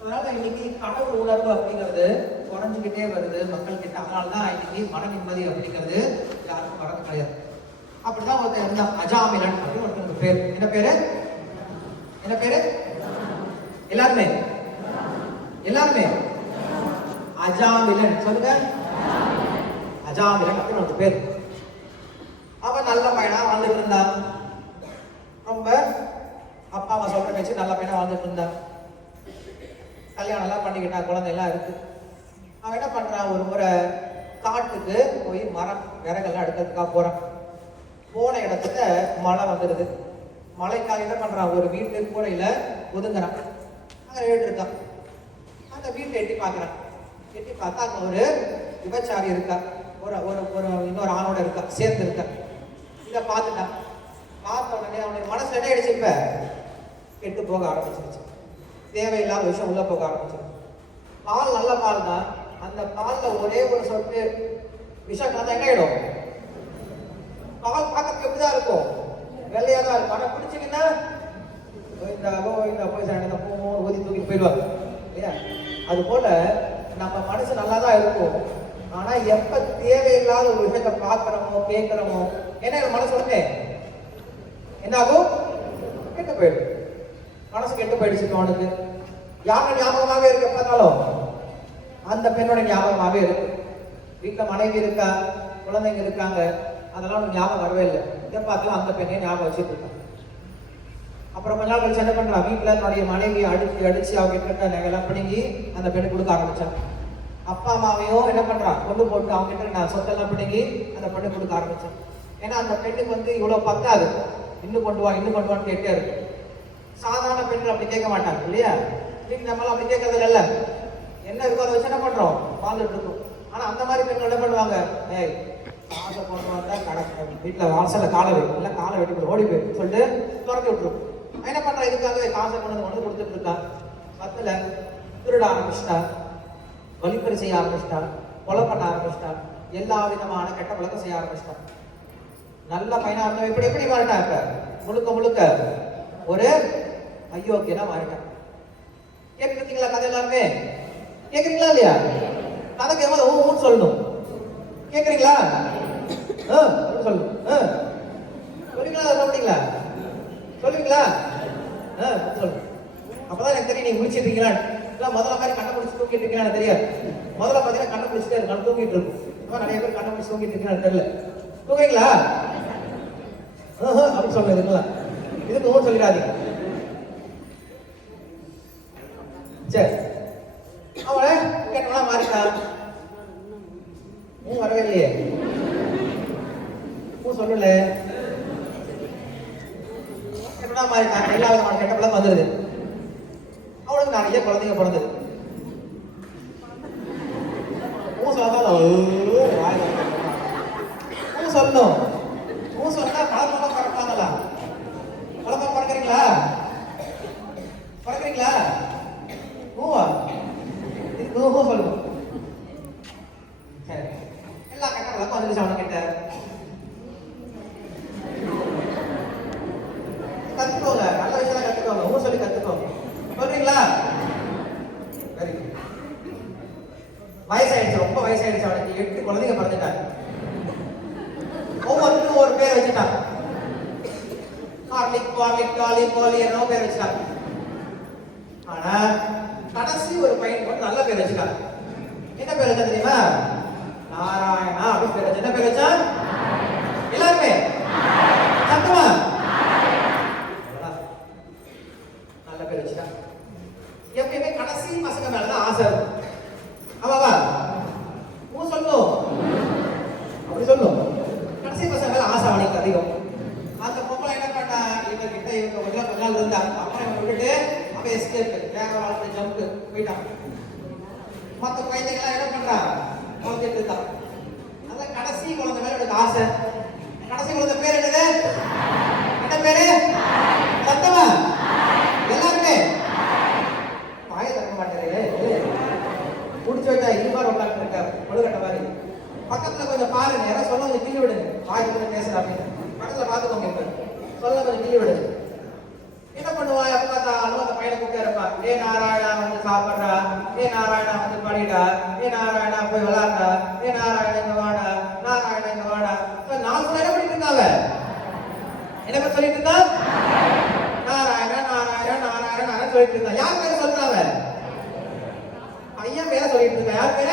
அதனால இன்னைக்கு கடவுள் உணர்வு அப்படிங்கிறது குறைஞ்சுக்கிட்டே வருது மக்கள் கிட்ட. அதனாலதான் இன்னைக்கு மன நிம்மதி அப்படிங்கிறது யாருக்கும் வரது கிடையாது. அப்படிதான் ஒருத்தர் இருந்தா அஜாமிலன் அப்படின்னு ஒருத்தருக்கு பேர். என்ன பேரு? என்ன பேரு? எல்லாருமே அஜாமிலன் சொல்லுங்க. அஜாமிலன் அப்படின்னு ஒரு பேர். அவன் நல்ல பையனா வாழ்ந்துட்டு இருந்தான். ரொம்ப அப்பா அம்மா சொல்ற வச்சு நல்ல பையனா வாழ்ந்துட்டு இருந்தான். கல்யாணம் எல்லாம் பண்ணிக்கிட்டான், குழந்தை எல்லாம் இருக்கு. அவன் என்ன பண்றான், ஒரு முறை காட்டுக்கு போய் மரம் விறகெல்லாம் எடுக்கிறதுக்காக போறான். போன இடத்துல மழை வந்துடுது. மழைக்காக என்ன பண்றான், ஒரு வீட்டு கூடையில ஒதுங்குறான். அங்க வீடு இருக்கான். அந்த வீட்டை எட்டி பார்க்கறான். எட்டி பார்த்தா அங்க ஒரு விபச்சாரி இருக்கா, ஒரு இன்னொரு ஆணோட இருக்கா, சேர்ந்து இருக்கா. இதை பார்த்துட்டான். பார்த்த உடனே அவனுக்கு மனசுல என்ன ஆயிடுச்சு, இப்ப கெட்டு போக ஆரம்பிச்சிருச்சு. தேவையில்லாத விஷயம் உள்ள போக ஆரம்பிச்சிருச்சு. பால் நல்ல பால் தான். அந்த பால்ல ஒரே ஒரு சொட்டு விஷம் கலந்தா என்ன ஆயிடும்? பால் பார்க்கறதுக்கு எப்படிதான் இருக்கும், வெள்ளையா தான் இருக்கும். ஆனா குடிச்சிங்கன்னா கோவிந்தா போய் சாயந்தரம் தப்போம் ஊதி தூக்கிட்டு போயிடுவாங்க இல்லையா? அது போல நம்ம மனசு நல்லா தான் இருக்கும். ஆனா எப்ப தேவையில்லாத ஒரு விஷயத்த பாக்குறோமோ கேட்கிறோமோ என்ன மனசு உடனே என்ன ஆகும்? கெட்டு போயிடும். மனசு கெட்டு போயிடுச்சு. அவனுக்கு யாரோட ஞாபகமாவே இருக்கு, எப்பனாலும் அந்த பெண்ணோட ஞாபகமாவே இருக்கு. வீட்டுல மனைவி இருக்கா, குழந்தைங்க இருக்காங்க, அதெல்லாம் உனக்கு ஞாபகம் வரவே இல்லை. இதை பார்த்தாலும் அந்த பெண்ணையே ஞாபகம் வச்சுட்டு இருக்கான். அப்புறம் கொஞ்ச நாள் கழிச்சு என்ன பண்றான்? வீட்டுல என்னுடைய மனைவியை அடிச்சு அவங்க கிட்ட நகையெல்லாம் பிடுங்கி அந்த பெண்ணு கொடுக்க ஆரம்பிச்சான். அப்பா அம்மாவையும் என்ன பண்றான்? கொண்டு போட்டு அவங்க கிட்ட நான் சொத்தெல்லாம் பிடுங்கி அந்த பெண்ணு கொடுக்க ஆரம்பிச்சான். ஏன்னா அந்த பெண்ணுக்கு வந்து இவ்வளவு பத்தாது, இன்னும் கொண்டு வான்னு கேட்டே இருக்கு. சாதாரண பெண்கள் அப்படி கேட்க மாட்டாங்க இல்லையா? இன்னைக்கு நம்மளாம் அப்படி கேட்கறது இல்ல. என்ன இருக்கோ அதை வச்சு என்ன பண்றோம்? வாழ்ந்துட்டு இருக்கோம். ஆனா அந்த மாதிரி பெண்கள் என்ன பண்ணுவாங்க? ஏய் காசை கொண்டு கடை வீட்டுல வாசல்ல காலை வை, இல்லை காலை வெட்டி ஓடி போய் சொல்லிட்டு துரத்தி விட்டுரும். என்ன பண்றான்? இதுக்காகவே காசை கொண்டு கொடுத்துட்டு இருக்கான். பத்துல திருட ஆரம்பிச்சிட்டா, வழிப்பறி செய்ய ஆரம்பிச்சிட்டா, கொலை பண்ண ஆரம்பிச்சிட்டா, எல்லா விதமான கெட்ட பழக்கம் செய்ய ஆரம்பிச்சிட்டா. நல்ல பையனா இருந்தவன் எப்படி மாறிட்டா? இப்ப முழுக்க ஒரு அயோக்கியனா மாறிட்டான். கேட்குறீங்களா கதை? எல்லாருமே கேட்குறீங்களா இல்லையா? கதை கேட்கும்போது ஊன்னு சொல்லணும். கேட்குறீங்களா? சொல்லணும். சொல்லுங்களா? சொல்றீங்களா? சொல்லுவீங்களா? சொல்லணும். அப்பதான் எனக்கு தெரியும் நீங்க முடிச்சிருக்கீங்களா. இல்லை முதல்ல மாதிரி கண்ணை பிடிச்சி தூக்கிட்டு இருக்கீங்களா தெரியாது. முதல்ல பார்த்தீங்கன்னா கண்ணை பிடிச்சிட்டே இருக்கு, தூங்கிட்டு இருக்கும். நிறைய பேர் கண்ணை பிடிச்சி தூங்கிட்டு இருக்கீங்கன்னு தெரியல. தூங்குறீங்களா? அப்படின்னு சொல்லுங்களா? இதுக்கு ஊர் சொல்லிடாதீங்க. சரி, அவளை கேட்டவனா மாறிட்டா. வரவே இல்லையே, சொல்லல. கேட்டவனா மாறிட்டான். எல்லா விதமான கெட்ட பழக்கம் வந்துருது. அவளுக்கு நிறைய குழந்தைங்க பிறந்தது. சொல்லணும். சொன்னா பழக்கமா பறப்பாங்களா? பழக்கம் பறக்குறீங்களா? பறக்குறீங்களா? சொல்லணும். சரி, எல்லா கெட்ட பழக்கம் வந்துருச்சு அவன கிட்ட. கத்துக்கோங்க, நல்ல விஷயம் கத்துக்கோங்க. சொல்லி கத்துக்கோங்க. சொல்றீங்களா? சரி. வயசாயிடுச்சு, ரொம்ப வயசாயிடுச்சு அவனுக்கு. 8 குழந்தைங்க பிறந்துட்டாங்க. ஒவ்வொருத்தரும் ஒரு பேர் வச்சுட்டாங்க. கார்லிக், கார்லிக், காலி, கோலி என்னோ பேர் வச்சுட்டாங்க. ஆனா கடைசி ஒரு பையன் கூட நல்ல பேர் வச்சுட்டாங்க. என்ன பேர் வச்சா தெரியுமா? நாராயணா அப்படின்னு பேர் வச்சு. என்ன பேர் வச்சா? எல்லாருமே சத்தமா நல்ல பேர் வச்சுட்டாங்க. எப்பயுமே கடைசி பசங்க மேலதான் ஆசை. ஆமாவா? சொல்லும் அப்படி சொல்லும். கடைசி பசங்க மேல ஆசை அவனுக்கு அதிகம். அந்த பொம்பளை என்ன பண்ணா? இவங்க கொஞ்ச நாள் இருந்தா. அப்புறம் இவங்க விட்டுட்டு அவன் எஸ்கேப், வேற வாழ்க்கை ஜம்ப் போயிட்டான். மற்ற குழந்தைங்களாம் என்ன பண்றான்? குழந்தைட்டு இருக்கான். அதான் கடைசி குழந்தை மேல எனக்கு ஆசை. கடைசி குழந்தை பேர் என்னது? என்ன பேரு? சத்தமா எல்லாருமே வாய திறக்க மாட்டேங்குது. முடிச்சு வச்சா இது மாதிரி உட்காந்து இருக்க ஒழுகட்ட மாதிரி. பக்கத்துல கொஞ்சம் பாருங்க, யாரும் சொல்ல கொஞ்சம் கிள்ளி விடுங்க. வாய் கொஞ்சம் பேசுற அப்படின்னு பக்கத்துல பாத்துக்கோங்க. இப்ப சொல்ல கொஞ்சம் கிள்ளி விடுங்க. என்ன பண்ணுவா? எப்ப பார்த்தாலும் அந்த பையனை கூப்பிட்டு இருப்பா. ஏ நாராயணா வந்து சாப்பிட்றா, ஏ நாராயணா வந்து படிடா, ஏ நாராயணா போய் விளாண்டா, ஏ நாராயணா இங்க வாடா, நாராயணா இங்க வாடா. நான் சொல்ல என்ன பண்ணிட்டு இருக்காங்க? என்ன சொல்லிட்டு இருக்கா? நாராயணா நாராயணா நாராயணா நாராயணா சொல்லிட்டு இருக்கா. யார் பேர சொல்றாங்க? பையன் பேர சொல்லிட்டு இருக்கா. யார் பேர?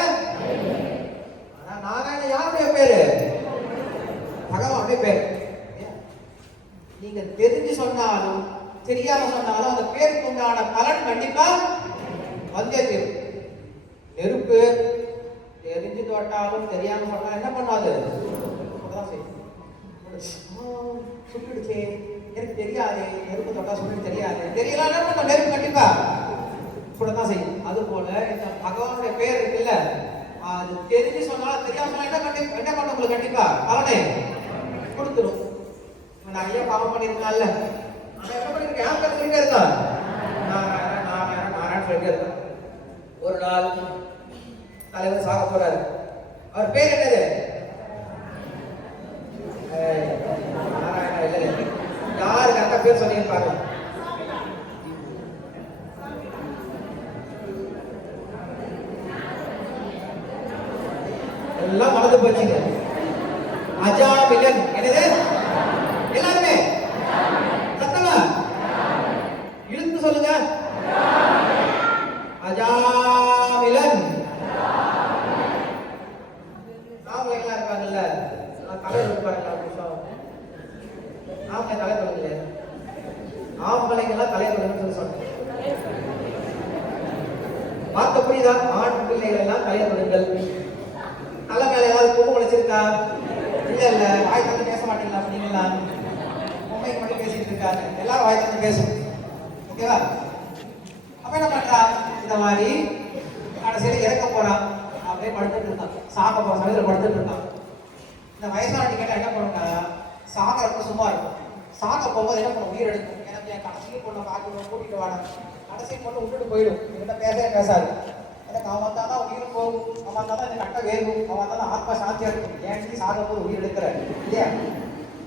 நாராயணன் யாருடைய பேரு? பகவானுடைய பேரு. நீங்க தெரிஞ்சு சொன்னாலும் தெரியாம சொன்னாலும் அந்த பேருக்கு உண்டான பலன் கண்டிப்பா வந்தே தீரும். நெருப்பு தெரிஞ்சு தொட்டாலும் தெரியாம சொன்னாலும் என்ன பண்ணாது? சுட்டுடுச்சே, எனக்கு தெரியாது. நெருப்பு தொட்டா சுட்டு தெரியாது. தெரியல என்ன பண்ண? நெருப்பு கண்டிப்பா இப்படிதான் செய்யும். அது போல இந்த பகவானுடைய பேர் இருக்குல்ல, அது தெரிஞ்சு சொன்னாலும் தெரியாம சொன்னா என்ன பண்ண? உங்களுக்கு கண்டிப்பா பலனை கொடுத்துரும். நிறைய பாவம் பண்ணிருக்கலாம்ல, ஆனா என்ன பண்ணிருக்க? யார் பேர் சொல்லிட்டே இருக்கா? நாராயண நாராயண நாராயண சொல்லிட்டே இருக்கா. ஒரு நாள் தலைவர் சாக போறாரு. அவர் பேர் என்னது? நாராயணா இல்ல. யாரு கரெக்டா பேர் சொல்லியிருப்பாங்க? எது? எல்லாருமே சத்தமா இழுத்து சொல்லுங்க. அஜாமிலன். ஆம்பளைங்களா இருக்காங்கல்ல, தலை பாருங்க. ஆம்பளை தலை தொழுங்க. ஆம்பளைங்கெல்லாம் தலை தொழுங்கன்னு சொல்லுங்க. பார்க்க புரியுதா? ஆண் பிள்ளைகள் எல்லாம் தலை தொழுங்கள். நல்ல மேல ஏதாவது பொண்ணு முளைச்சிருக்கா? இல்ல இல்ல, வாய் தந்து பேச மாட்டீங்களா? அப்படிங்களா? பொம்மைக்கு மட்டும் பேசிட்டு இருக்காங்க. எல்லாரும் வாய் தந்து பேசும். ஓகேவா? அப்ப என்ன பண்றா? இந்த மாதிரி கடைசியில இறக்க போறான். அப்படியே படுத்துட்டு இருந்தான். சாக போற சமயத்தில் படுத்துட்டு இருந்தான். இந்த வயசான கேட்டா என்ன பண்ணுங்க? சாகிறப்ப சும்மா இருக்கும். சாக போகும்போது என்ன பண்ணும்? உயிர் எடுக்கும். எனக்கு என் கடைசி பொண்ணை பார்க்கணும், கூட்டிட்டு வாட. கடைசி பொண்ணு விட்டுட்டு போயிடும். என்கிட்ட பேசவே பேசாது. எனக்கு அவன் வந்தா தான் உயிர் போகும், அவன் வந்தா தான் எனக்கு கட்ட வேகும், அவன் வந்தா தான் ஆத்மா சாந்தியா இருக்கும். ஏன் நீ சாக போது உயிர் எடுக்கிற இல்லையா?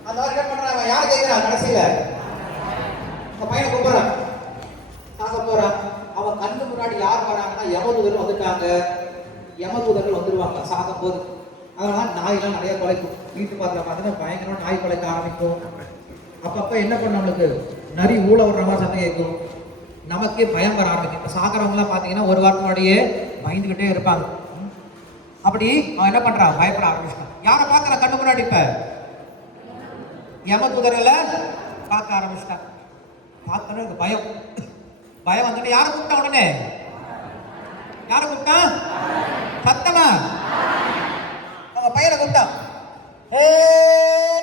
அந்த மாதிரி என்ன பண்றான்? அவன் யார் கேட்கிறான்? கடைசியில அந்த பையனை கூப்பிடுறான். சாக போறான். அவன் கண்ணு முன்னாடி யார் வராங்கன்னா யமதூதர்கள் வந்துட்டாங்க. யமதூதர்கள் வந்துருவாங்க சாகும் போது. அதனால நாயெல்லாம் நிறைய குலைக்கும். வீட்டு பாத்திரம் பார்த்தீங்கன்னா பயங்கரமா நாய் குலைக்க ஆரம்பிக்கும். அப்பப்ப என்ன பண்ண, நம்மளுக்கு நரி ஊழ விடுற மாதிரி சத்தம் கேட்கும். நமக்கே பயம் வர ஆரம்பிக்கும். இப்போ சாகிறவங்களாம் பார்த்தீங்கன்னா ஒரு வாரத்துக்கு முன்னாடியே பயந்துகிட்டே இருப்பாங்க. அப்படி அவன் என்ன பண்றான்? பயப்பட ஆரம்பிச்சிட்டான். யாரை பார்க்கறான் கண்ணு முன்னாடி? இப்ப யமதூதர்களை பார்க்க ஆரம்பிச்சிட்டான். பார்த்தோன்னு பயம் பயம் வந்துட்டு யாரை கூப்பிட்டான்? உடனே யாரை கூப்பிட்டான்? சத்தமா அவங்க பையனை கூப்பிட்டான். ஏ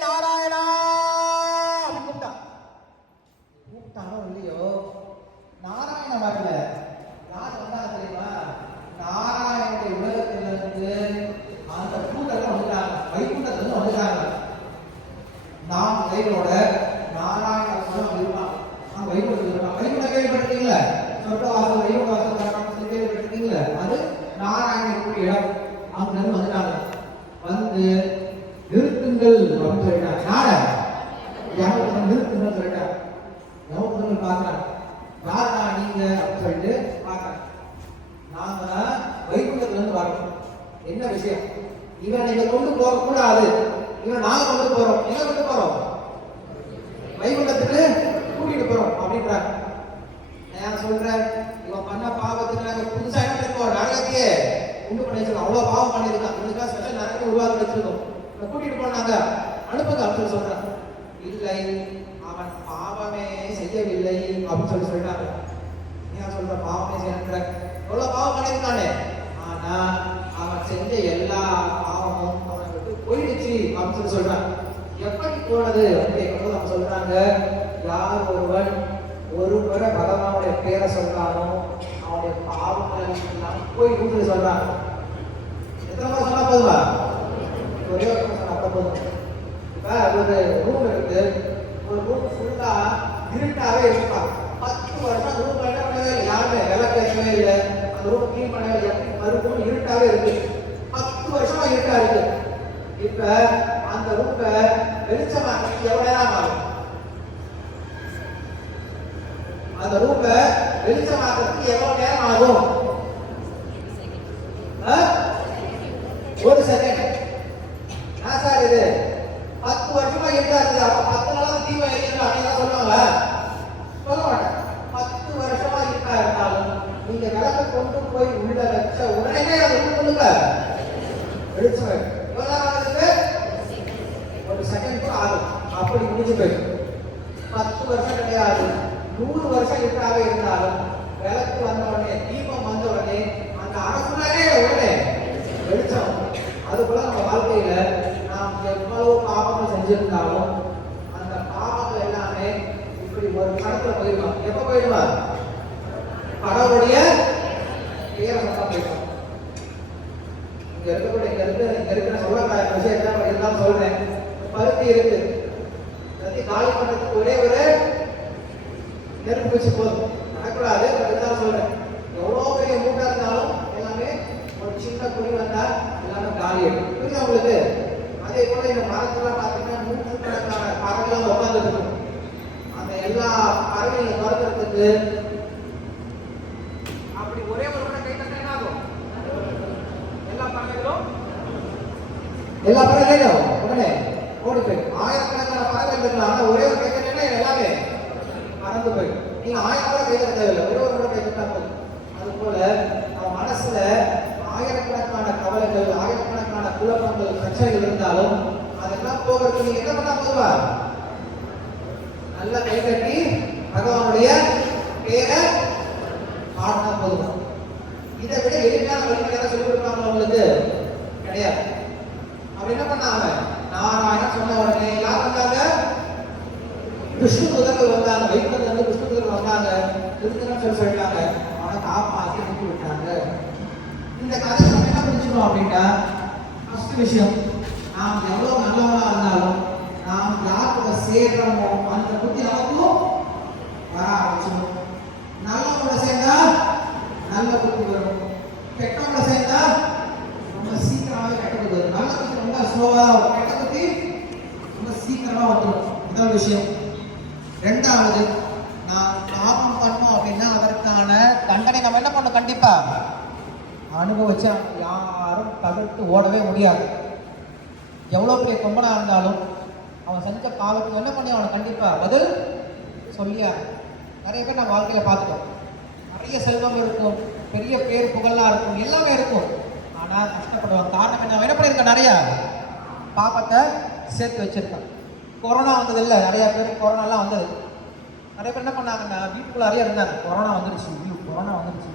நாராயணா கூப்பிட்டான். கூப்பிட்டானோ இல்லையோ, நாராயண வரல. யார் வந்தாங்க தெரியுமா? நாராயணனுடைய உலகத்திலிருந்து அந்த கூட்டத்தில் வந்துட்டாங்க. வைகுண்டத்திலிருந்து வந்துட்டாங்க. நாம் கைகளோட நாராயண இருப்பான். வைகுண்டத்தில் இருப்பான். வைகுண்டம் கேள்விப்பட்டிருக்கீங்களா? சொர்க்கவாசல், வைகுண்டவாசல் கேள்விப்பட்டிருக்கீங்களா? அது நாராயணன் கூடிய இடம். அங்கிருந்து வந்துட்டாங்க. வந்து நிறுத்துங்கள் அப்படின்னு சொல்லிட்டாங்க. யார? யமதூதர்கள் நிறுத்துங்கள் சொல்லிட்டாங்க. யமதூதர்கள் பார்க்கறாங்க. யாரா நீங்க அப்படின்னு சொல்லிட்டு பார்க்கறாங்க. நாங்க வைகுண்டத்துல இருந்து வரோம். என்ன விஷயம்? இவன் நீங்க கொண்டு போக கூடாது. இவன் நாங்க கொண்டு போறோம். எங்க கொண்டு போறோம்? வைகுண்டத்துக்கு கூட்டிட்டு போறோம் அப்படின்றாங்க. நான் சொல்றேன், இவன் பண்ண பாவத்துக்கு நாங்க புதுசா என்ன பண்ணிருக்கோம்? நரகத்தையே உண்டு பண்ணி வச்சிருக்கோம். அவ்வளவு பாவம் பண்ணிருக்கான். இதுக்காக ஸ்பெஷல் நரகத்தை உருவாக்கி வச்சிருக்கோம். கூட்டிட்டு போனாங்க, அனுப்புங்க அப்படின்னு சொல்றான். இல்லை, அவன் பாவமே செய்யவில்லை அப்படின்னு சொல்லிட்டாங்க. ஏன் சொல்ற? பாவமே செய்யற எவ்வளவு பாவம் பண்ணிருக்கானே, ஆனா அவன் செஞ்ச எல்லா பாவமும் அவனை விட்டு போயிடுச்சு அப்படின்னு சொல்றான். எப்படி போனது அப்படின்னு நம்ம சொல்றாங்க, யார் ஒருவன் ஒரு முறை பகவானுடைய பேரை சொல்றானோ அவனுடைய பாவங்கள் எல்லாம் போய் சொல்றான். எத்தனை முறை சொன்னா போதுமா? ஒரே ஒரு சொன்னா போதும். இப்ப ஒரு ரூம் இருக்கு. ஒரு ரூம் ஃபுல்லா இருட்டாவே இருப்பான். 10 வருஷம் ரூம் பண்ணவே இல்லை. யாருமே விளக்கு வைக்கவே இல்லை. அந்த ரூம் கிளீன் பண்ணவே இல்லை. மறுபடியும் இருட்டாவே இருக்கு. 10 வருஷமா இருட்டா இருக்கு. இப்ப அந்த ரூமை வெளிச்சமாக்கி எவ்வளவு நேரம் ஆகும்? அந்த ரூமை வெளிச்சமாக்கிறதுக்கு எவ்வளவு நேரம் ஆகும்? ஒரு செகண்ட். நான் சார் இது 10 வருஷமா இருட்டா இருக்குது. அப்ப 10 நாளா தீபம் எரியுது அப்படின்னு சொல்லுவாங்க? சொல்ல மாட்டேன். 10 வருஷமா இருட்டா இருந்தாலும் நீங்க விளக்க கொண்டு போய் உள்ள வச்ச உடனே அது உள்ளுக்குள்ள வெளிச்சம் ஒரு செகண்ட் கூட ஆகும். அப்படி முடிஞ்சு போயிடும். 10 வருஷம் கிடையாது, 100 வருஷம் இருட்டாவே இருந்தாலும் விளக்கு வந்த உடனே, தீபம் வந்த உடனே அந்த அரசுலயே உடனே வெளிச்சம். அதுபோல நம்ம வாழ்க்கையில நாம் எவ்வளவு பாவங்கள் செஞ்சிருந்தாலும் அந்த பாவங்கள் எல்லாமே இப்படி ஒரு கடத்துல போயிடுவான். எப்ப போயிடுவான்? கடவுளுடைய பேரை சொன்னா போயிடுவான். இங்க இருக்கக்கூடிய இங்க இருக்கிற சொல்லக்கூடாத விஷயத்த இருந்தாலும் சொல்றேன். பருத்தி இருக்கு, காலி பண்றதுக்கு ஒரே ஒரு நெருப்பு வச்சு போதும். நடக்கூடாது, இருந்தாலும் சொல்றேன். எவ்வளவு பெரிய மூட்டா இருந்தாலும் எல்லாமே ஒரு சின்ன குழி வந்தா எல்லாமே காலி ஆயிடும். புரியுதா உங்களுக்கு? அதே போல இந்த மரத்தெல்லாம் பார்த்தீங்கன்னா நூற்றுக்கணக்கான பறவைகள் உட்கார்ந்துட்டு இருக்கும். அந்த எல்லா பறவைகளை துரத்துறதுக்கு அப்படி ஒரே ஒரு கை தட்டா என்ன ஆகும்? எல்லா பறவைகளும் உடனே ஓடி போய் ஆயிரக்கணக்கான பறவைகள் இருக்கலாம். ஆனா ஒரே ஒரு கைத்தட்டினா எல்லாமே பறந்து போய். நீங்க 1000 கூட கைத்தட்ட தேவையில்லை, ஒரே ஒரு கூட கைத்தட்டா போதும். அது போல அவன் மனசுல ஆயிரக்கணக்கான கவலைகள், ஆயிரக்கணக்கான குழப்பங்கள், பிரச்சனைகள் இருந்தாலும் அதெல்லாம் போகிறதுக்கு நீங்க என்ன பண்ணா போதுவா? நல்லா கைத்தட்டி பகவானுடைய பேரை பாடினா போதும். இதை விட எளிமையான வழிமுறை சொல்லிக் கொடுப்பாங்க உங்களுக்கு கிடையாது. அப்படி என்ன பண்ணாங்க? நாராயணன் சொன்ன உடனே யார் வந்தாங்க? விஷ்ணு தூதர்கள் வந்தாங்க. வைகுண்டத்துல இருந்து விஷ்ணு தூதர்கள் வந்தாங்க. திருத்தனம் சொல்லிட்டாங்க, அவனை காப்பாற்றி அனுப்பி விட்டாங்க. இந்த கதை நம்ம என்ன புரிஞ்சுக்கணும் அப்படின்னா, ஃபர்ஸ்ட் விஷயம், நாம் எவ்வளவு நல்லவனா இருந்தாலும் நாம் யாருக்கு சேர்றோமோ அந்த புத்தி நமக்கும் வர ஆரம்பிச்சிடும். நல்லவங்களோட சேர்ந்தா நல்ல புத்தி வரும், கெட்டவங்களோட சேர்ந்தா ரொம்ப சீக்கிரமாவே கெட்ட புத்தி வரும். நல்ல புத்தி ரொம்ப ஸ்லோவா, கெட்ட புத்தி ரொம்ப சீக்கிரமா வந்துடும். இதான் விஷயம். ரெண்டாவது, நான் பாவம் பண்ணோம் அப்படின்னா அதற்கான தண்டனை நம்ம என்ன பண்ணணும்? கண்டிப்பா அனுபவிச்சு யாரும் தவிர்த்து ஓடவே முடியாது. எவ்வளோ பெரிய கொம்பனா இருந்தாலும் அவன் செஞ்ச பாவத்துக்கு என்ன பண்ணி அவனை கண்டிப்பா பதில் சொல்லியா. நிறைய பேர் நம்ம வாழ்க்கையில பார்த்துட்டோம். நிறைய செல்வம் இருக்கும், பெரிய பேர் புகழெல்லாம் இருக்கும், எல்லாமே இருக்கும். ஆனால் கஷ்டப்படுவாங்க. காரணம் என்ன? என்ன பண்ணியிருக்கேன்? நிறைய பாப்பத்தை சேர்த்து வச்சிருக்கேன். கொரோனா வந்தது இல்லை, நிறைய பேர் கொரோனாலாம் வந்தது. நிறைய பேர் என்ன பண்ணாங்கன்னா வீட்டுக்குள்ளாரே இருந்தாங்க. கொரோனா வந்துருச்சு, கொரோனா வந்துருச்சு,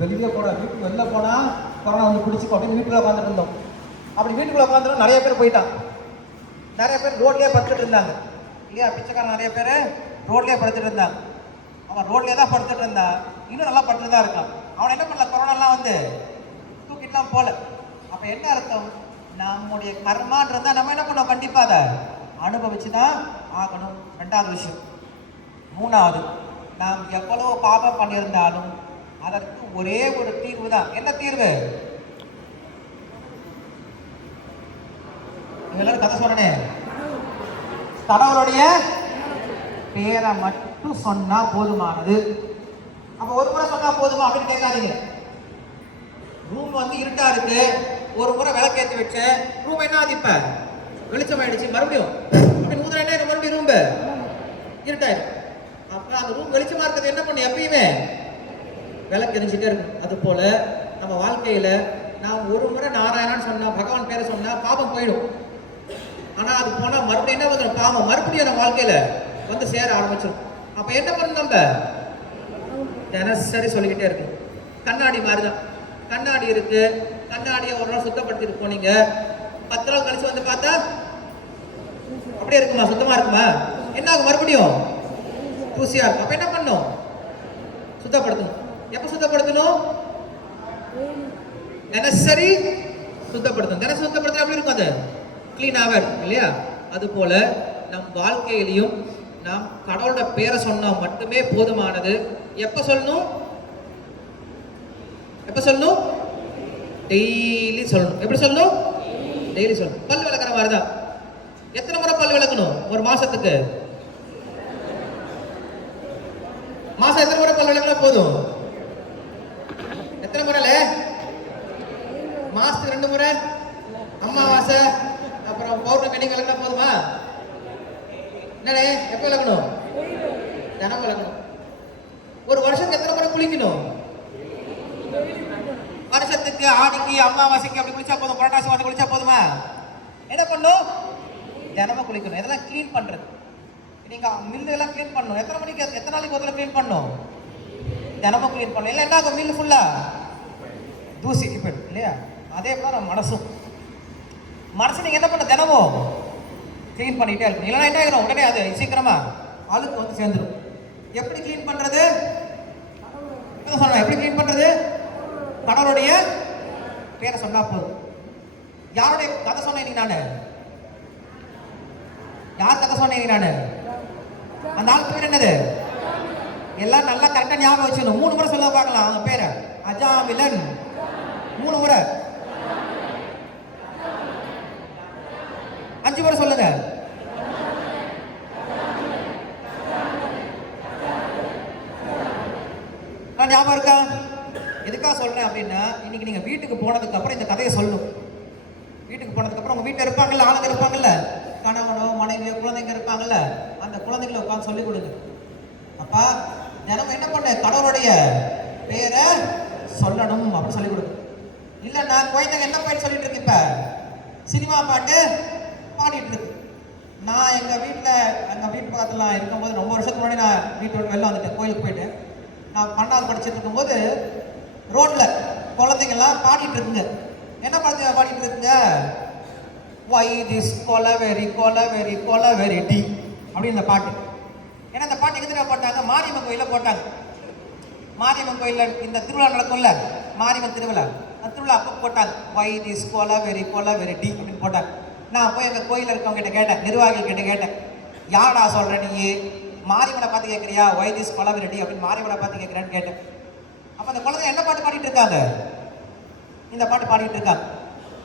வெளியே போட, வீட்டுக்கு வெளில போனால் கொரோனா வந்து பிடிச்சி அப்படின்னு வீட்டுக்குள்ளே உட்காந்துட்டு இருந்தோம். அப்படி வீட்டுக்குள்ளே உட்காந்துட்டு நிறைய பேர் போயிட்டான். நிறைய பேர் ரோட்லேயே படுத்துட்டு இருந்தாங்க இல்லையா? பிச்சைக்காரன் நிறைய பேர் ரோட்லேயே படுத்துட்டு இருந்தாங்க. அவன் ரோட்லேயே தான் படுத்துட்டு இருந்தான், இன்னும் நல்லா படுத்துட்டு தான் இருக்கான். அவன் என்ன பண்ணல? கொரோனாலாம் வந்து தூக்கிட்டுலாம் போல. அப்போ என்ன அர்த்தம்? நம்முடைய கர்மான்றதா நம்ம என்ன பண்ணோம்? கண்டிப்பாக அதை அனுபவிச்சு தான் ஆகணும். ரெண்டாவது விஷயம். மூணாவது, நாம் எவ்வளோ பாவம் பண்ணியிருந்தாலும் அதற்கு ஒரே ஒரு தீர்வு தான். என்ன தீர்வு? எல்லாரும் கதை சொன்னே, கடவுளுடைய பேரை மட்டும் சொன்னா போதுமானது. அப்ப ஒரு முறை சொன்னா போதுமா அப்படின்னு கேட்காதீங்க. ரூம் வந்து இருட்டா இருக்கு, ஒரு முறை விளக்கேற்றி வச்ச ரூம் என்ன ஆகுது? இப்ப வெளிச்சம் ஆயிடுச்சு, மறுபடியும் அப்படி ஊதுற என்ன மறுபடியும் ரூம் இருட்டாயிடும். அப்ப அந்த ரூம் வெளிச்சமா இருக்கிறது என்ன பண்ணு? எப்பயுமே விளக்கு எரிஞ்சுட்டே இருக்கும். அது போல நம்ம வாழ்க்கையில நாம் ஒரு முறை நாராயணன் சொன்னா, பகவான் பேரை சொன்னா பாபம் போயிடும். ஆனா அது போனா மறுபடியும் என்ன வந்து பாவம் மறுபடியும் நம்ம வாழ்க்கையில வந்து சேர ஆரம்பிச்சிடும். அப்ப என்ன பண்ணணும்? நம்ம தினசரி சொல்லிக்கிட்டே இருக்கணும். கண்ணாடி மாதிரிதான். கண்ணாடி இருக்கு, கண்ணாடியை ஒரு நாள் சுத்தப்படுத்திட்டு போனீங்க, 10 நாள் கழிச்சு வந்து பார்த்தா அப்படியே இருக்குமா? சுத்தமா இருக்குமா? என்ன ஆகும்? மறுபடியும் தூசியா இருக்கும். அப்ப என்ன பண்ணும்? சுத்தப்படுத்தணும். எப்ப சுத்தப்படுத்தணும்? தினசரி சுத்தப்படுத்தணும். தினசரி சுத்தப்படுத்த எப்படி இருக்கும்? அது கிளீனாக இருக்கும் இல்லையா? அது போல நம் வாழ்க்கையிலையும் நாம் கடவுளோட பேரை சொன்னா மட்டுமே போதுமானது. எப்ப சொல்லணும்? எப்ப சொல்லணும்? டெய்லி சொல்லணும். எப்படி சொல்லணும்? டெய்லி சொல்லணும். பல் விளக்குற மாதிரி தான். எத்தனை முறை பல் விளக்கணும்? ஒரு மாசத்துக்கு மாசம் எத்தனை முறை பல் விளக்குனா போதும்? எத்தனை முறைல? மாசத்துக்கு 2 முறை. அமாவாசை அப்புறம் பௌர்ணமி அன்னைக்கு விளக்குனா போதுமா? என்னடே எப்ப விளக்கணும்? தினம் விளக்கணும். ஒரு வருஷத்துக்கு எத்தனை முறை குளிக்கணும்? வருஷத்துக்கு ஆடிக்கு அமாவாசைக்கு அப்படி குளிச்சா போதும், புரட்டாசி மாதம் குளிச்சா போதுமா? என்ன பண்ணும்? தினமும் குளிக்கணும். இதெல்லாம் கிளீன் பண்றது. நீங்க மில்லு எல்லாம் கிளீன் பண்ணணும். எத்தனை மணிக்கு, எத்தனை நாளைக்கு ஒரு கிளீன் பண்ணணும்? தினமும் கிளீன் பண்ணணும். இல்லை என்ன ஆகும்? மில்லு ஃபுல்லா தூசி போயிடும் இல்லையா? அதே போல நம்ம மனசு நீங்க என்ன பண்ண? தினமும் கிளீன் பண்ணிட்டே இருக்கணும். இல்லைன்னா என்ன ஆகிடும்? உடனே அது சீக்கிரமா அழுக்கு வந்து சேர்ந்துடும். எப்படி கிளீன் பண்றது? சொன்ன எப்படி கிளீன் பண்றது? கடவுளுடைய பேரை சொன்னா போதும். யாருடைய கதை சொன்னேன்? நானு யார் கதை சொன்னேன்? நானு அந்த ஆள் பேர் என்னது? எல்லாம் நல்லா கரெக்டா ஞாபகம் வச்சுக்கணும். 3 முறை சொல்ல பார்க்கலாம் அவங்க பேரை. அஜாமிலன் 3 முறை. 5 முறை சொல்லுங்க. ஞாபகம் இருக்கா? எதுக்காக சொல்றேன் அப்படின்னா, இன்னைக்கு நீங்க வீட்டுக்கு போனதுக்கு அப்புறம் இந்த கதையை சொல்லணும். வீட்டுக்கு போனதுக்கு அப்புறம் உங்க வீட்டுல இருப்பாங்கல்ல, ஆளுங்க இருப்பாங்கல்ல, கணவனோ குழந்தைங்க இருப்பாங்கல்ல, அந்த குழந்தைகளை உட்காந்து சொல்லிக் கொடுங்க. அப்பா தினமும் என்ன பண்ண, கடவுளுடைய பேரை சொல்லணும் அப்படின்னு சொல்லிக் கொடுங்க. இல்லைன்னா குழந்தைங்க என்ன பாட்டு சொல்லிட்டு இருக்கு, இப்ப சினிமா பாட்டு பாடிட்டு இருக்கு. நான் எங்கள் வீட்டு பக்கத்தில் இருக்கும்போது ரொம்ப வருஷத்துக்கு முன்னாடி நான் வீட்டு விட்டு வெளில வந்துட்டேன், கோயிலுக்கு போயிட்டு. நான் 12வது படிச்சுட்டு இருக்கும்போது ரோட்டில் குழந்தைங்கள்லாம் பாடிட்டு இருக்குங்க. என்ன பாடிட்டு இருக்குங்க, வை திஸ் கொலவெரி கொலவெரி கொலவெரி டி அப்படின்னு இந்த பாட்டு. ஏன்னா இந்த பாட்டு எங்கே போட்டாங்க, மாரியம்மன் கோயிலில் போட்டாங்க. மாரியம்மன் கோயிலில் இந்த திருவிழா நடக்கும்ல, மாரியம்மன் திருவிழா, அந்த திருவிழா அப்போ போட்டாங்க, வை திஸ் கொலவெரி கொலவெரி டி அப்படின்னு போட்டாங்க. நான் போய் எங்கள் கோயிலில் இருக்கவங்க கிட்ட கேட்டேன், நிர்வாகிகள் கிட்ட கேட்டேன், யாரா சொல்கிற நீ, மாரியம்மனை பார்த்து கேட்குறியா, வை திஸ் கொலவெரி டி அப்படின்னு மாரியம்மனை பார்த்து கேட்குறான்னு கேட்டேன். அப்போ அந்த குழந்தை என்ன பாட்டு பாடிட்டு இருக்காங்க, இந்த பாட்டு பாடிட்டு இருக்காங்க.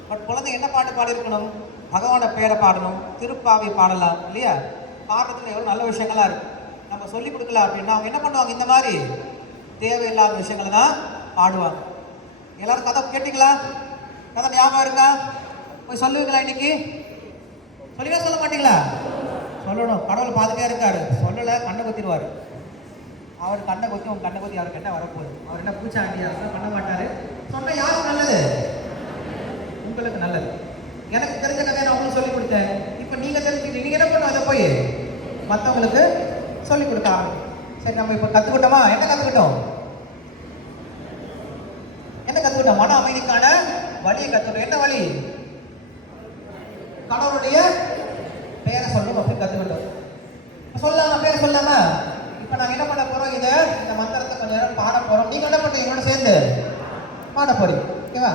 பட் குழந்தை என்ன பாட்டு பாடியிருக்கணும், பகவானோட பேரை பாடணும், திருப்பாவை பாடலாம் இல்லையா. பாடுறதுல எவ்வளோ நல்ல விஷயங்கள்லாம் இருக்கு. நம்ம சொல்லிக் கொடுக்கல அப்படின்னா அவங்க என்ன பண்ணுவாங்க, இந்த மாதிரி தேவையில்லாத விஷயங்களை தான் பாடுவாங்க. எல்லாரும் கதை கேட்டீங்களா, கதை ஞாபகம் இருக்கா, போய் சொல்லுவீங்களா, இன்னைக்கு சொல்லுவீங்களா சொல்ல மாட்டீங்களா, சொல்லணும். கடவுள் பார்த்துட்டே இருக்காரு, சொல்லலை கண்ணை குத்திடுவார். அவர் கண்ணை குத்தி உங்க கண்ணை குத்தி அவருக்கு என்ன வரப்போகுது, அவர் என்ன பூச்சா ஐடியா பண்ண மாட்டாரு. சொன்ன யாருக்கு நல்லது, உங்களுக்கு நல்லது. எனக்கு தெரிஞ்ச கதையை நான் உங்களுக்கு சொல்லிக் கொடுத்தேன். இப்போ நீங்க தெரிஞ்சுக்கிட்டு நீங்க என்ன பண்ணுவோம், அதை போய் மற்றவங்களுக்கு சொல்லிக் கொடுக்க ஆரம்பிக்கும். சரி, நம்ம இப்போ கற்றுக்கிட்டோமா, என்ன கற்றுக்கிட்டோம், மன அமைதிக்கான வழியை கற்றுக்கிட்டோம். என்ன வழி, கடவுளுடைய பேரை சொல்லணும் அப்படின்னு கற்றுக்கிட்டோம். சொல்லாம பேர் சொல்லாம இப்போ நாங்கள் என்ன பண்ண போறோம், இந்த மந்திரத்தை கொஞ்ச நேரம் பாட போறோம். நீங்க என்ன பண்ணுறீங்க, என்னோட சேர்ந்து பாட போறீங்க, ஓகேவா?